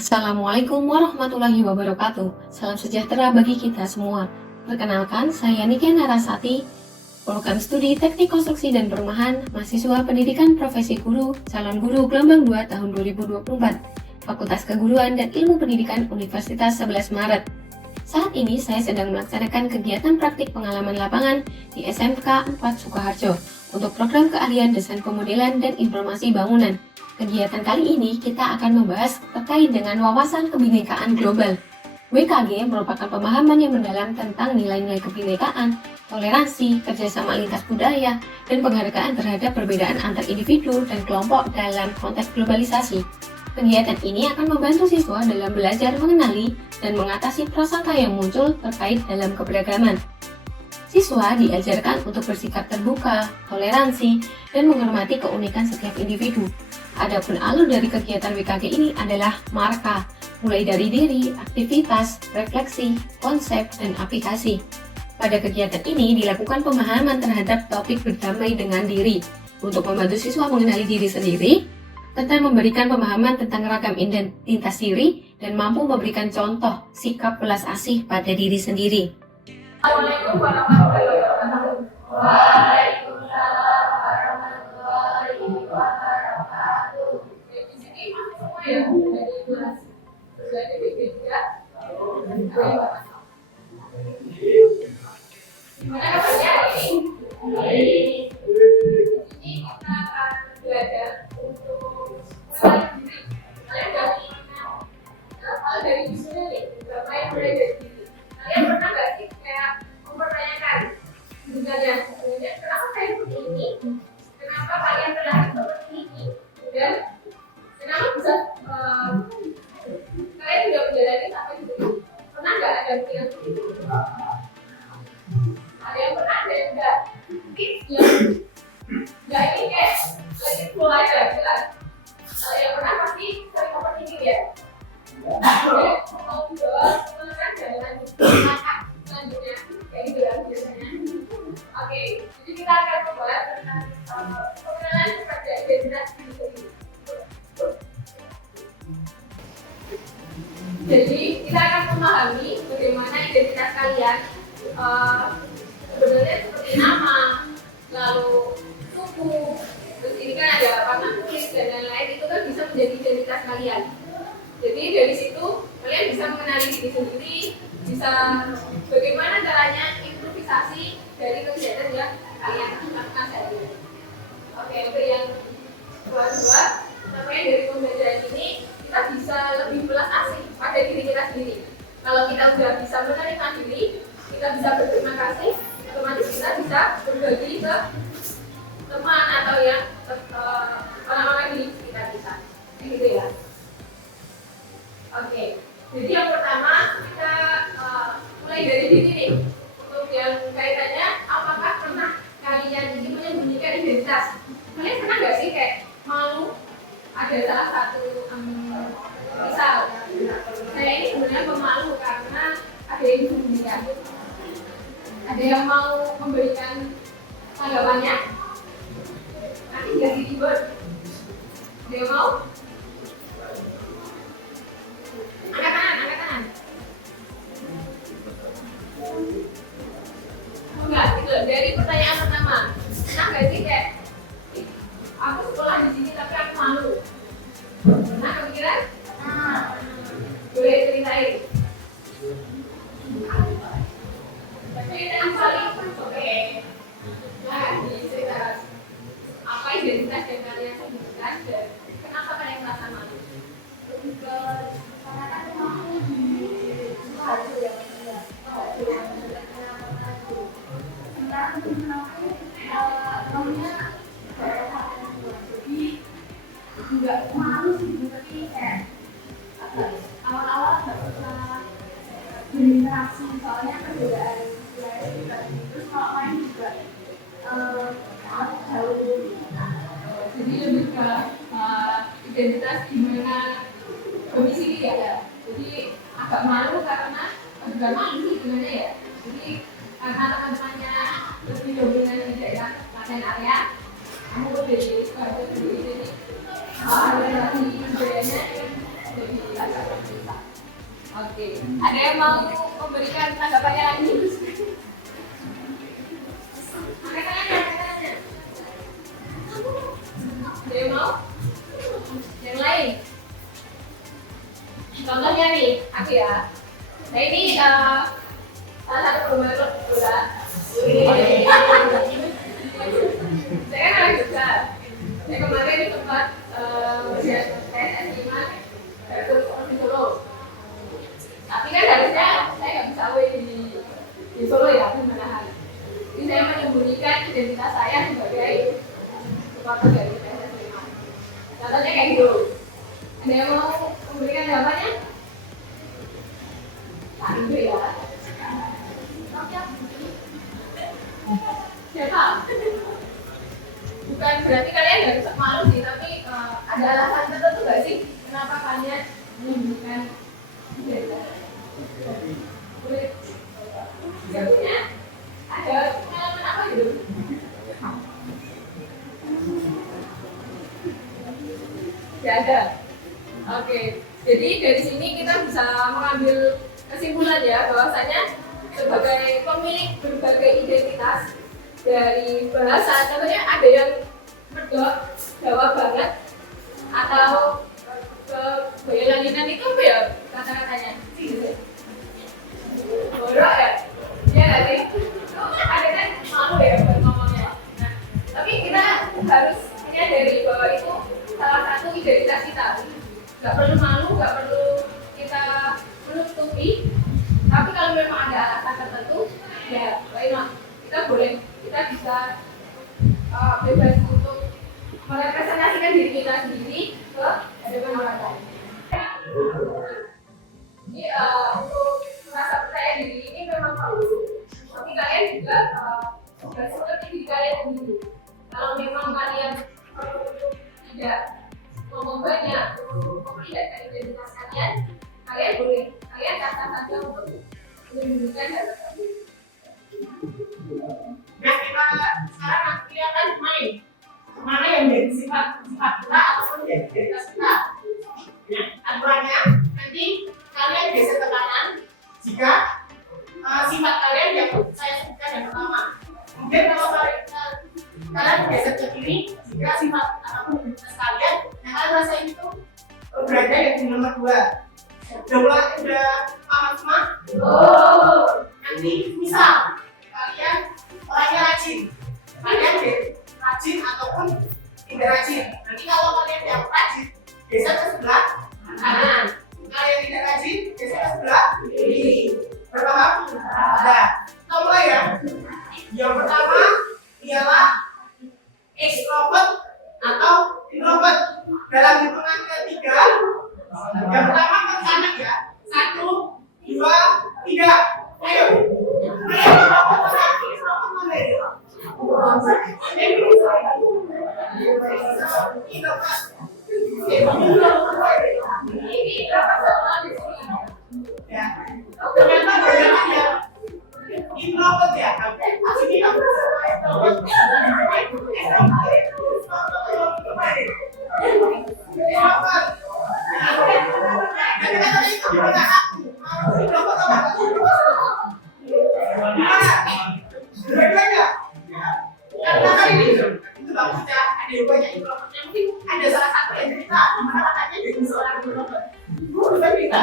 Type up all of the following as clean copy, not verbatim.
Assalamualaikum warahmatullahi wabarakatuh. Salam sejahtera bagi kita semua. Perkenalkan, saya Nike Narasati, program studi Teknik Konstruksi dan Perumahan, mahasiswa pendidikan profesi guru, calon guru gelombang 2 tahun 2024, Fakultas Keguruan dan Ilmu Pendidikan Universitas 11 Maret. Saat ini saya sedang melaksanakan kegiatan praktik pengalaman lapangan di SMK 4 Sukoharjo untuk program keahlian desain pemodelan dan informasi bangunan. Kegiatan kali ini kita akan membahas terkait dengan wawasan kebinekaan global. WKG merupakan pemahaman yang mendalam tentang nilai-nilai kebinekaan, toleransi, kerjasama lintas budaya, dan penghargaan terhadap perbedaan antar individu dan kelompok dalam konteks globalisasi. Kegiatan ini akan membantu siswa dalam belajar mengenali dan mengatasi prasangka yang muncul terkait dalam keberagaman. Siswa diajarkan untuk bersikap terbuka, toleransi, dan menghormati keunikan setiap individu. Adapun alur dari kegiatan WKG ini adalah marka, mulai dari diri, aktivitas, refleksi, konsep, dan aplikasi. Pada kegiatan ini dilakukan pemahaman terhadap topik berdamai dengan diri, untuk membantu siswa mengenali diri sendiri, tentang memberikan pemahaman tentang ragam identitas diri, dan mampu memberikan contoh sikap belas asih pada diri sendiri. Assalamualaikum warahmatullahi wabarakatuh. Waalaikumsalam warahmatullahi wabarakatuh. Di sini masuk semua ya dari kelas dari BB3. Gimana kabarnya hari ini? Baik. Di sini kita akan belajar untuk mengenali diri. Kalian udah mengenal dari diri nih, berapa yang mulai dari diri. Kalian pernah nggak sih kayak mempertanyakan misalnya kenapa saya seperti ini, kenapa kalian berlaku seperti ini, dan kenapa bisa kalian tidak menjalani sampai di sini? Pernah nggak ada pikiran seperti itu? Ada yang pernah, ada yang enggak. Mungkin yang enggak ini kayak lagi full aja jelas. Kalau yang pernah pasti sering overthinking ya. Mau coba kan jalan selanjutnya kayak gitu ya biasanya. Oke, jadi kita akan membahas tentang pengenalan pada identitas diri. Jadi kita akan memahami bagaimana identitas kalian sebenarnya seperti nama, lalu suku, terus ini kan ada warna kulit dan lain-lain, itu kan bisa menjadi identitas kalian. Jadi dari situ kalian bisa mengenali diri sendiri, bisa bagaimana caranya improvisasi dari kegiatan yang kalian lakukan sehari-hari. Oke, untuk yang kedua, namanya dari pembelajaran ini kita bisa lebih belas asih pada diri kita sendiri. Kalau kita sudah bisa menerima diri, kita bisa berterima kasih, otomatis kita bisa berbagi ke teman atau yang orang-orang di sekitar kita. Gitu ya. Oke, jadi yang pertama kita mulai dari diri nih. Untuk yang kaitannya, apakah pernah kalian ini menyembunyikan identitas? Kalian pernah nggak sih kayak malu? Ada salah satu misal, saya ini sebenarnya pemalu karena ada yang disembunyikan. Ada yang mau memberikan tanggapannya? Nanti jadi ribet. Ada yang mau? Angkat tangan. Enggak, gitu. Dari pertanyaan pertama, pernah nggak sih kayak aku sekolah di sini tapi aku malu? Pernah kepikiran? Boleh ceritain? Ceritain kali. Oke. Nah, cerita apa identitas yang kalian sembunyikan dan kenapa kalian merasa malu? Karena kan aku di Sukoharjo ya, sementara temen aku namanya jadi nggak malu sih, tapi kayak awal-awal nggak susah berinteraksi soalnya perbedaan budaya juga. Terus kalau main juga jauh. Jadi lebih ke identitas gimana domisili ya. Jadi agak malu karena bukan malu sih sebenarnya ya. Jadi karena teman-temannya lebih dominan di daerah latihan area, kamu lebih Sukoharjo sendiri. Jadi relasi budayanya jadi agak susah. Oke, ada yang mau memberikan tanggapannya lagi? Ada yang mau? Yang lain? Contohnya nih, aku ya. Nah ini salah satu pembaru bola. Saya kan anak Jogja. Saya kemarin di tempat tes S5 di Solo. Tapi kan harusnya saya nggak bisa away di Solo ya, di Manahan. Jadi saya menyembunyikan identitas saya sebagai supporter dari tes S5. Contohnya kayak gitu. Ada yang mau memberikan jawabannya? Itu ya. Siapa? Bukan berarti kalian nggak bisa malu sih, tapi ada alasan tertentu nggak sih kenapa kalian menyembunyikan identitas? Jawabnya ada pengalaman apa gitu? Tidak ada. Oke, jadi dari sini kita bisa mengambil kesimpulan ya bahwasanya sebagai pemilik berbagai identitas dari bahasa, contohnya ada yang medok, Jawa banget, atau ke Boyolalinan itu apa ya kata-katanya? Bodoh ya? Iya nggak sih? Itu ada kan malu ya buat ngomongnya. Nah, tapi kita harus menyadari bahwa itu salah satu identitas kita. Nggak perlu malu, nggak perlu kita menutupi. Tapi kalau memang ada alasan tertentu, ya baiklah, kita boleh, kita bisa bebas untuk merepresentasikan diri kita sendiri ke hadapan orang lain. Jadi untuk merasa percaya diri ini memang perlu, tapi kalian juga harus mengerti diri kalian sendiri. Kalau memang kalian tidak ngomong banyak, memperlihatkan identitas kalian, kalian boleh, kalian kata saja untuk menunjukkan data kalian. Nah, kita sekarang nanti akan main mana yang menjadi sifat kita ataupun menjadi identitas kita. Nah, aturannya nanti kalian geser ke kanan jika sifat kalian yang saya sebutkan yang pertama. Kemudian kalau kalian geser ke kiri jika sifat ataupun identitas kalian yang kalian rasain itu berada di nomor 2. Udah paham semua? Nanti misal kalian orangnya rajin, kalian rajin ataupun tidak rajin. Nanti kalau kalian yang rajin, geser ke sebelah kanan. Kalian tidak rajin, geser ke sebelah kiri. Berpaham? Nah, kita mulai ya. Yang pertama ialah extrovert atau introvert. Dalam hitungan ketiga, yang pertama ke kanan ya. 1, 2, 3. Ayo. Ada salah satu yang cerita dimana katanya jadi seorang introvert. Bukan kita.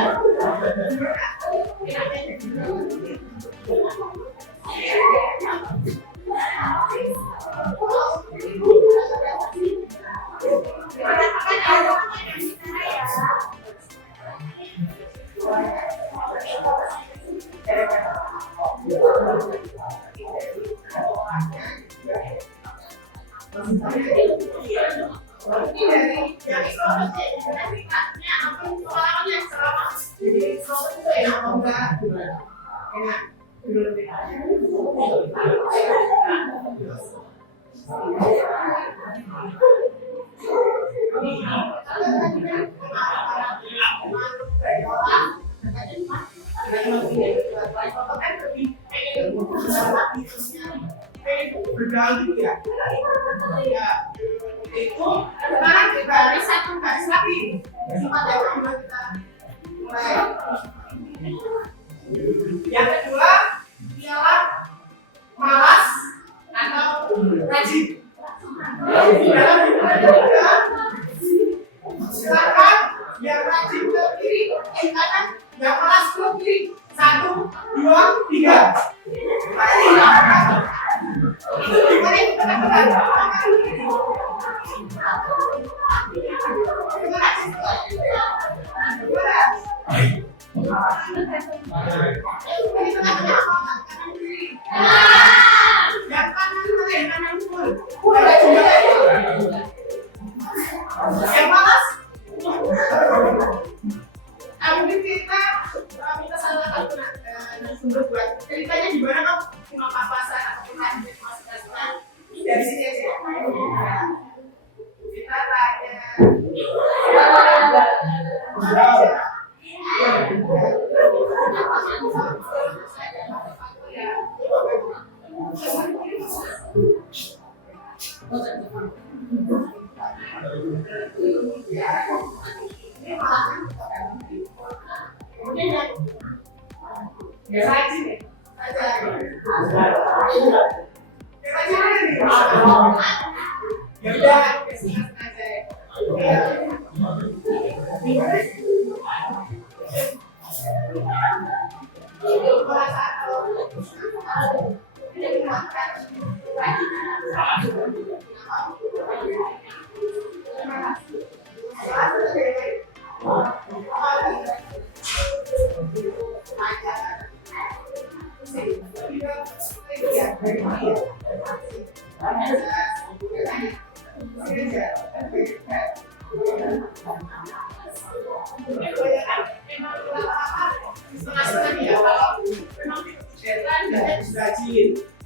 Ini dari yang introvert sifatnya apa pengalamannya selama jadi introvert itu enak apa enggak? Enak. Bergaul ya. Ya. Itu sekarang kita ada satu garis lagi sifat yang sudah kita ke kiri, kanan, yang malas ke kiri. 1, 2, 3. Itu gimana itu teman-teman? Yang kanan mana? Yang kanan full. Udah coba lagi. Yang malas? Mungkin kita minta salah satu sumber buat ceritanya gimana dong? Cuma pas-pasan atau lanjut mas-pasan dari sini aja. Kita tanya. Biasa aja nih. Ya udah, singkat aja.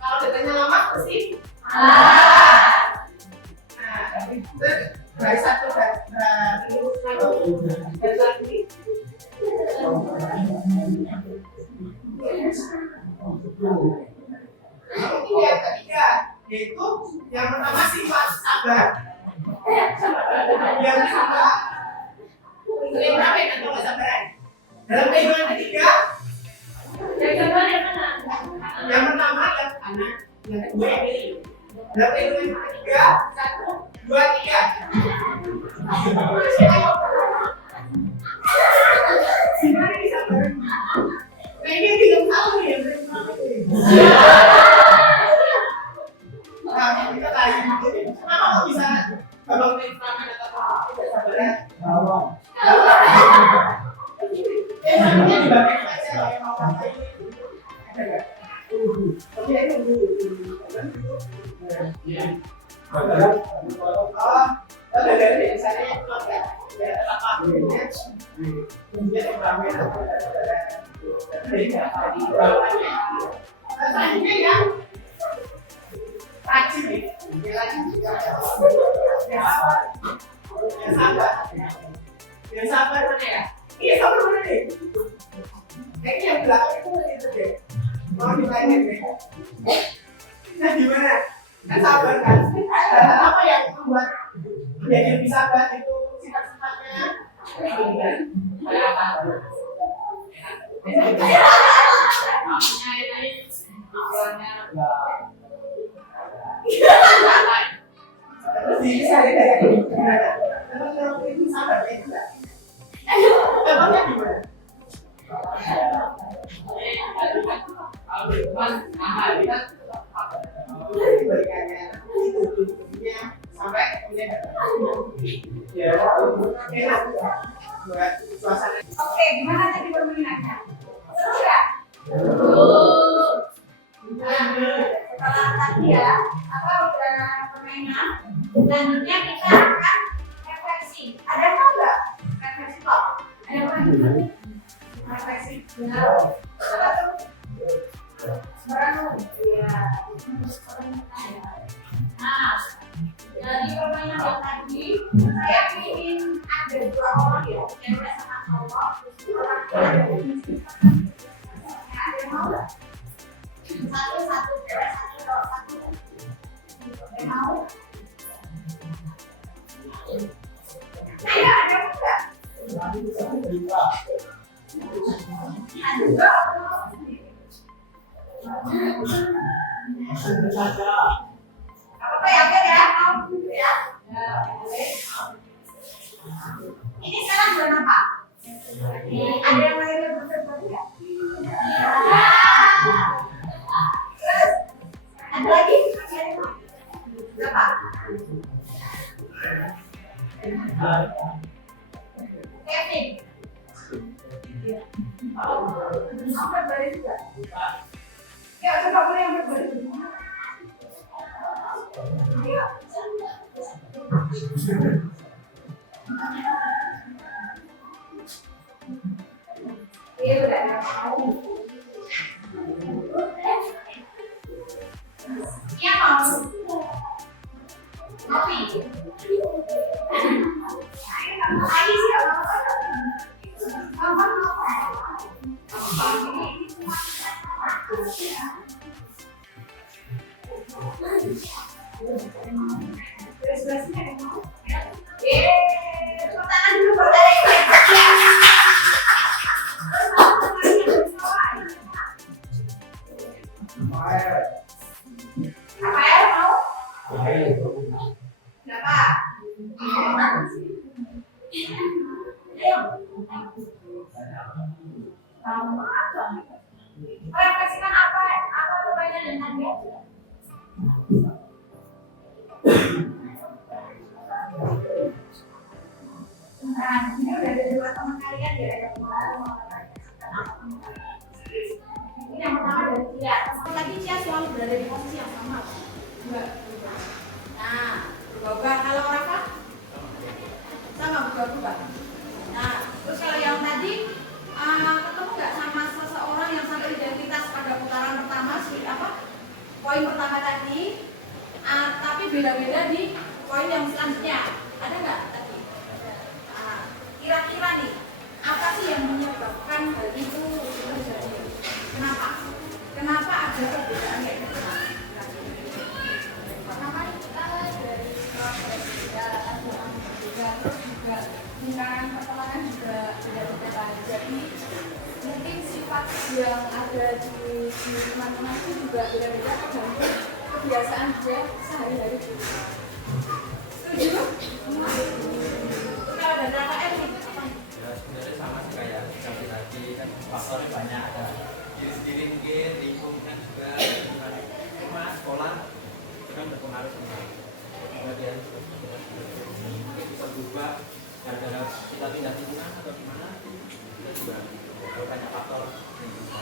Kalau datanya lama pasti dari satu yang ketiga yaitu yang pertama sifat sabar. Yang kedua temperamen atau kesabaran. Dalam kehidupan ketiga yang kedua yang mana? Yang pertama yang kanan, yang kedua yang kiri. Dalam kehidupan ketiga 1, 2, 3. Gimana nih sabar? Kayaknya tidak tahu ya. Nah, kita tanya kenapa kok bisa abang temperamen atau tidak sabar ya? Namanya dibagi aja yang mau pakai ini. Ada nggak? Oke, ini dulu. Ada dari misalnya yang keluar ya, apa namanya? Kemudian temperamen atau selanjutnya ya rajin nih, yang sabar mana ya? Iya sabar mana nih? Kayaknya yang belakang itu itu deh. Mau ditanya deh. Nah gimana? Kan sabar kan? Apa yang membuat menjadi lebih sabar itu sifat-sifatnya? Bisa deh kayak gimana? Kalau itu sabar ya enggak? Emangnya gimana? Sampai kemudian ya enak buat suasana. Oke, gimana tadi permainannya? Seru nggak? Setelah tadi ya, apa udah permainan? Selanjutnya kita akan refleksi. Ada apa enggak? Refleksi kok? Ada apa? Refleksi. Benar. Baru. Iya. Nah, dari permainan yang tadi, saya ingin ada 2 orang ya, cewek sama cowok. Ada yang mau nggak? Satu cewek, 1 cowok, 1. Yang mau? Ayo, ada yang enggak? Ada juga orang mau sendiri. Apa ya, Fer ya? Mau dulu ya? Ini sekarang bulan apa? Angkat baris juga. Ya, coba boleh angkat baris. Ya. Iya udah mau. Iya mau. Kopi. Ayo sih refleksikan apa pertanyaan yang tadi? Nah, ini udah ada dua teman kalian ya. Ini yang pertama dari Cia. Lagi Cia selalu berada di posisi yang sama. Enggak. Nah, berubah. Kalau Rafa? Sama berubah. Nah, terus kalau yang tadi ketemu nggak sama seseorang yang satu identitas pada putaran pertama poin pertama tadi, tapi beda-beda di poin yang selanjutnya, ada nggak tadi? Kira-kira nih apa sih yang menyebabkan hal itu terjadi? Kenapa ada perbedaan kayak gitu? Pertama kita dari proses juga, terus juga lingkaran pertemanan juga beda-beda. Jadi mungkin sifat yang ada di teman-teman itu juga beda-beda tergantung kebiasaan dia sehari-hari. Setuju? Kalau ada berapa M nih? Ya sebenarnya sama sih kayak tadi kan faktornya banyak, ada diri sendiri mungkin, lingkungan juga, cuma sekolah itu kan berpengaruh sama kemudian mungkin bisa berubah gara-gara kita pindah lingkungan atau gimana, kita juga banyak faktor yang bisa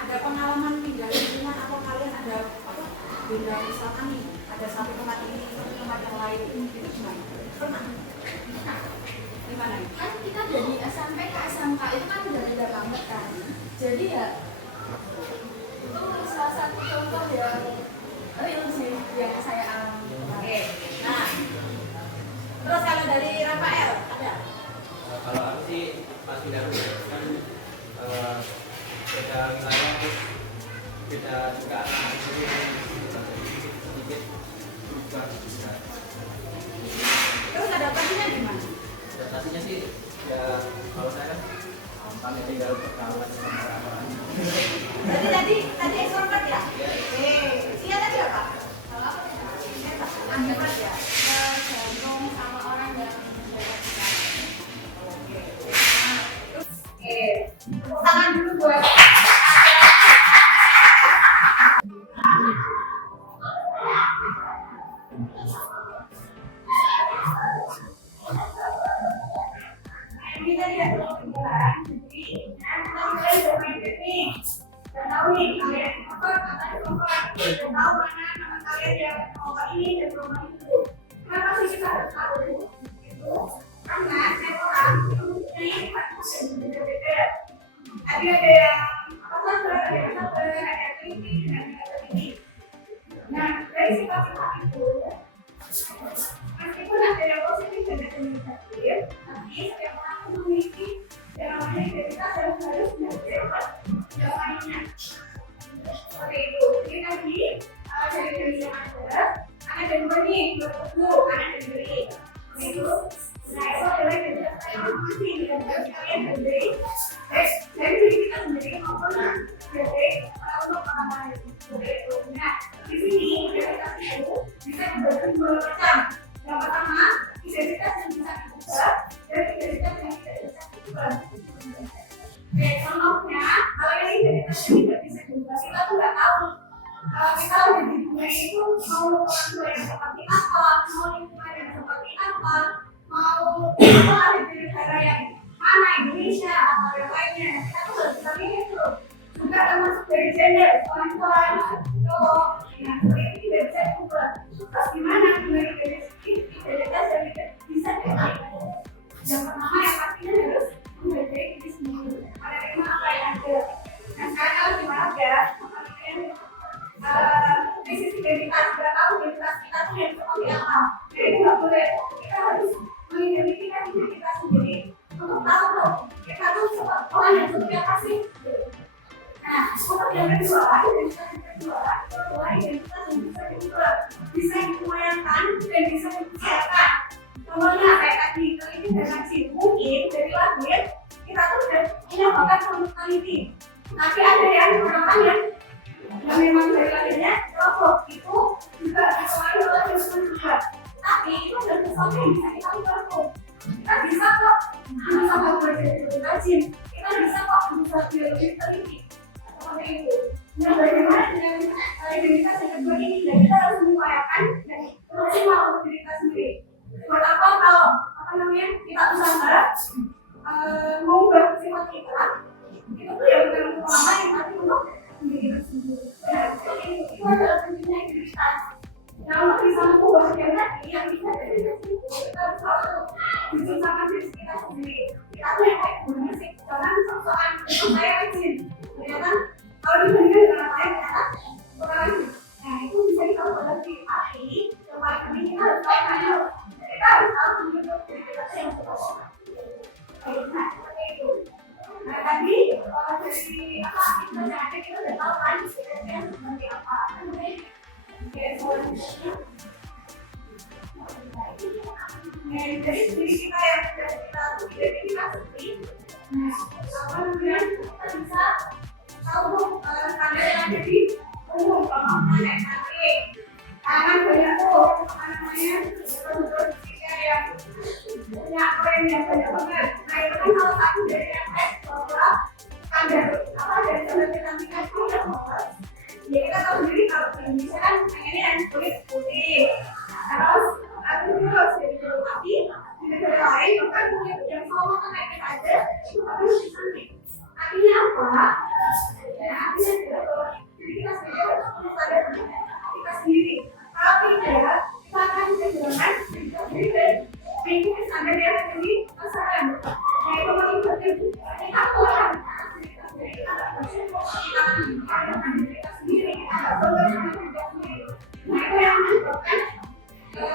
ada pengalaman pindah lingkungan atau kalian ada apa pindah, misalkan nih ada satu tempat ini satu tempat yang lain itu gimana? Pernah? Di mana? Kan kita dari SMP ke SMK itu kan udah beda banget kan. Jadi ya itu salah satu contoh yang real sih yang saya alami. Oke. Nah, terus kalau dari Rafael ada? kalau aku sih pas pindah kan beda wilayah, terus beda juga anak sedikit berubah juga. Terus adaptasinya gimana? Adaptasinya sih ya kalau saya kan gampang ya, tinggal berkawan sama orang-orang. Berarti tadi extrovert ya? Ya. Sia tadi apa? Kalau apa ya? Ambivert ya? Tergantung sama orang yang Tepuk tangan dulu buat ini tadi ada pelajaran, jadi kita mulai bermain teknik. Dan tahu nih kalian apa dan tahu mana nama kalian yang rumah ini dan rumah itu. Kenapa sih kita harus tahu itu? Karena setiap orang mempunyai sifat yang berbeda-beda. Ada yang ada yang sabar, ada yang tinggi, dan ada yang tinggi. Nah, dari sifat-sifat itu, meskipun ada yang positif dan ada yang negatif, tapi setiap orang memiliki yang namanya identitas yang harus menjadi yang lainnya. Seperti itu. Jadi tadi dari yang ada dua nih, dua kubu, kanan dan kiri. Itu, nah itu adalah identitas yang masing-masing dan harus kalian sendiri. Dari diri kita sendiri maupun dari untuk orang lain. Seperti itu. Nah, di sini identitas itu bisa dibagi dua macam. Yang pertama, identitas yang bisa diubah dan identitas yang tidak bisa diubah. Oke, contohnya, kalau ini identitas yang tidak bisa diubah, kita tuh nggak tahu kalau kita udah di dunia itu mau orang tua yang seperti apa, mau lingkungan yang seperti apa, mau ada di negara kita tuh orang yang punya kasih. Nah, untuk yang kedua, identitas bisa digoyangkan dan bisa dibicarakan. Contohnya kayak tadi, ini dengan mungkin dari lahir kita tuh udah punya bakat untuk teliti. Tapi ada yang orang-orang yang memang dari lahirnya kelompok itu juga dipengaruhi oleh lingkungan juga. Tapi itu udah sesuatu yang bisa kita ubah. Kita bisa kok belajar rajin. Kita bisa kok bisa biologi teliti. Seperti itu. Nah, bagaimana dengan identitas yang kedua ini? Dan kita harus mengupayakan dan maksimal untuk diri kita sendiri. Buat apa kalau kita usaha mengubah sifat kita, itu tuh ya bukan untuk orang lain, tapi untuk diri kita sendiri. Nah, itu adalah kuncinya identitas. Nah, untuk bisa mengubah yang tadi, yang bisa dari kita sendiri, kita harus selalu menciptakan diri kita sendiri. Kita tuh yang kayak gimana sih? Jangan sok-sokan, saya rajin. Ternyata kalau dibandingkan dengan orang lain, ternyata orang lain. Nah, itu bisa kita ubah diri. Tapi yang paling penting kita harus tahu kan, kita harus tahu menunjuk diri kita yang seperti nah, seperti itu. Nah, tadi dari apa kita ada kita udah tahu kan sebenarnya seperti apa. Jadi diri kita yang sudah kita identifikasi, kita bisa tahu standar yang ada di umum. Kalau kayak tadi, tangan banyak tuh, produk kita yang punya brand yang banyak banget. Nah, itu kan salah satu dari yang bahwa standar dari standar kecantikan itu yang bagus. Ya kita tahu sendiri kalau di Indonesia kan pengennya yang kulit putih. Terus aku juga harus jadi kulit tapi di negara lain bahkan kulit yang sama kayak kita aja itu tapi lebih cantik. Artinya apa? Ya artinya jadi kita sendiri harus sadar kita sendiri. Kalau tidak, kita akan kehilangan kita sendiri dan mengikuti standar yang ada di pasaran. Nah itu menurut kita kurang. Kita sendiri, kita boleh kita sendiri. Nah itu yang menyebabkan kita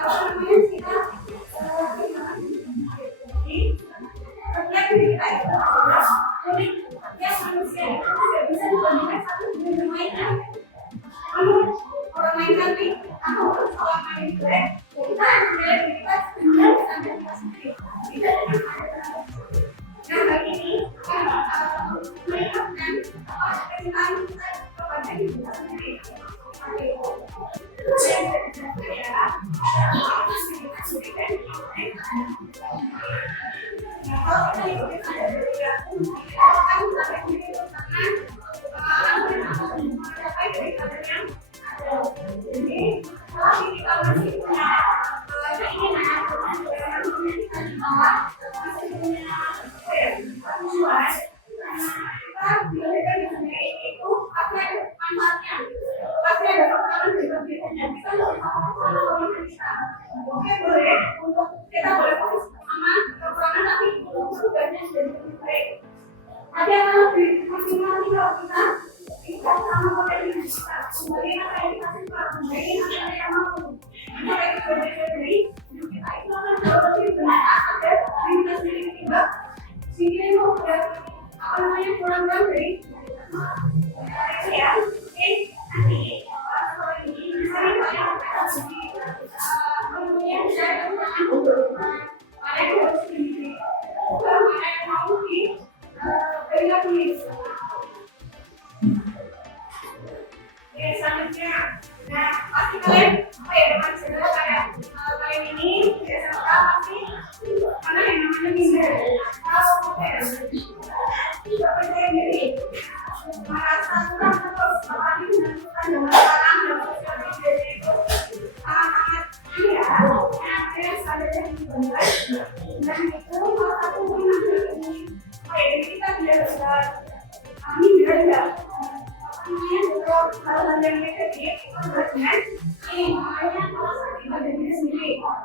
setiap diri kita itu adalah unik. Setiap manusia itu tidak bisa dibandingkan satu dengan yang lainnya. Orang lain cantik, atau orang lain jelek, kita harus melihat diri kita dengan standar kita sendiri. Tidak dengan standar. Nah, bagi ini melihatkan kecintaan kita kepada diri kita sendiri.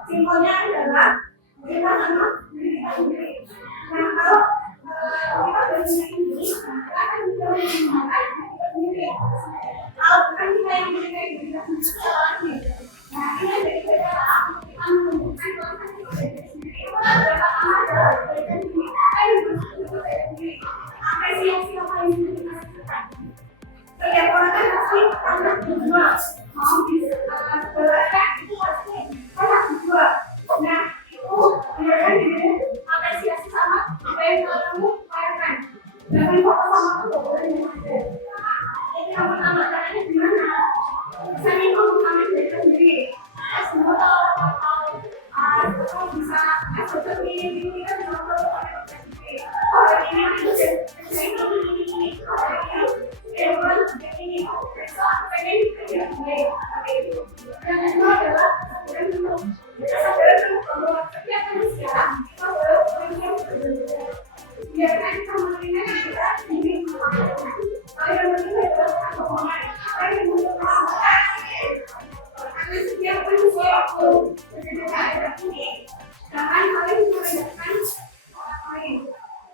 Simpelnya adalah kita sama diri kita sendiri. Nah kalau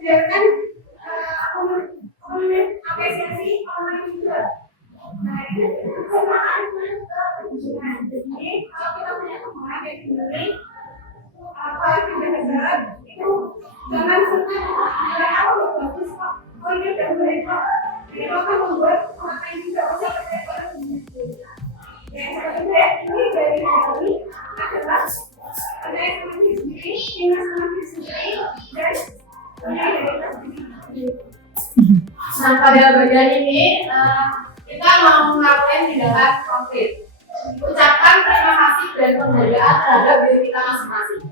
biarkan apresiasi orang juga. Nah, itu kesamaan kebutuhan. Jadi kalau kita punya teman kayak gini, apa yang kita kejar itu jangan senang oleh apa yang bagus kok. Oh ini udah baik kok. Ini akan membuat apa yang tidak usah kita orang begitu. Yang saya ini dari kami adalah ada yang sendiri, dengan sendiri, dan Nah, pada bagian ini kita mau melakukan tindakan konkret. Ucapkan terima kasih dan penghargaan terhadap diri kita masing-masing.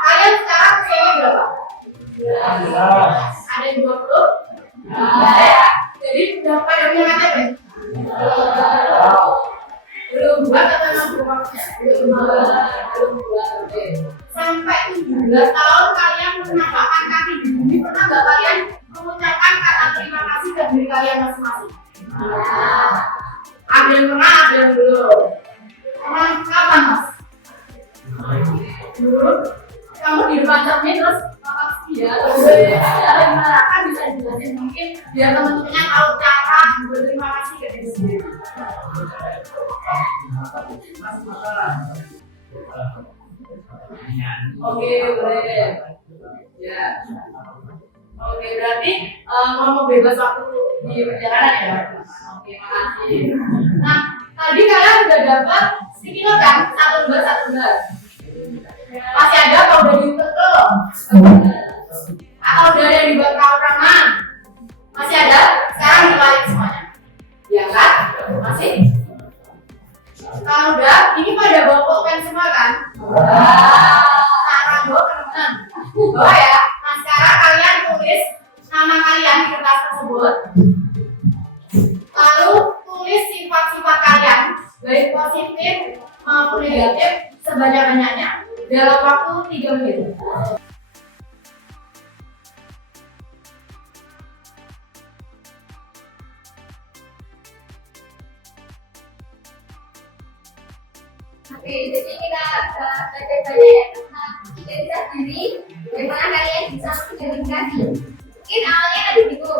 Kalian sekarang usianya berapa? Ada yang 20? Ada ya? Jadi udah pada punya KTP? Belum buat atau memang belum waktunya? Belum buat, oke. Sampai 17 tahun kalian menapakkan kaki di bumi, pernah nggak kalian mengucapkan kata terima kasih ke diri kalian masing-masing? Ada yang pernah, ada yang belum. Emang kapan mas? Dulu kamu di depan cermin terus makasih ya. Gimana kan bisa dijelasin mungkin biar teman-temannya tahu cara berterima kasih ke diri sendiri. Oke, boleh. Ya. Oke, berarti mau bebas waktu di perjalanan ya? Oke, makasih. Nah, tadi kalian udah dapat sticky note kan? Satu lembar. Masih ada kalau udah diukur belum? Atau udah ada yang dibuat perorangan? Masih ada? Sekarang dibalik semuanya. Ya kan? Masih? Kalau udah, ini pada bawa pulpen semua kan? Nah, bawa teman-teman. Bawa ya. Nah, sekarang kalian tulis nama kalian di kertas tersebut. Lalu tulis sifat-sifat kalian, baik positif maupun negatif, sebanyak-banyaknya dalam waktu 3 menit. Oke, jadi kita belajar banyak ya tentang identitas diri, bagaimana kalian bisa mengidentifikasi. Mungkin awalnya ada gitu,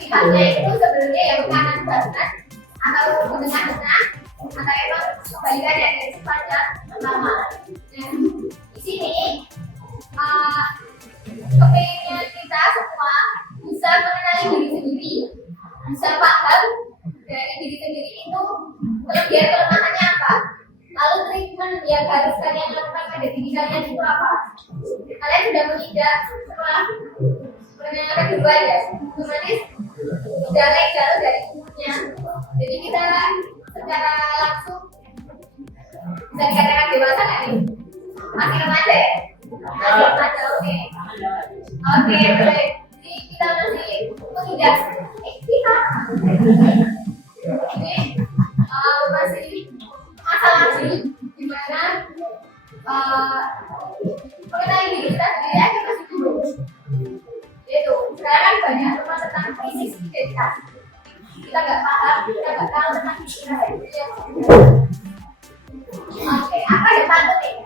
sifatnya itu sebenarnya ya bukan banget atau benar-benar atau emang kebalikan dari sifatnya pertama. Nah, di sini kepinginnya kita semua bisa mengenali diri sendiri, bisa paham dari diri sendiri itu kelebihan kelemahannya apa. Lalu treatment yang harus kalian lakukan pada diri kalian itu apa? Kalian sudah menginjak setelah yang kedua ya, otomatis gejala dari umurnya. Jadi kita secara langsung bisa dikatakan dewasa nggak nih? Masih remaja ya? Masih remaja, oke. Oke, baik. Jadi kita masih menginjak kita. Ini masih masalah sih, dimana mengenai diri kita sendiri aja masih dulu. Itu sekarang banyak rumah tentang krisis identitas. Kita nggak paham, kita nggak tahu tentang diri kita sendiri. Oke, apa yang patut nih?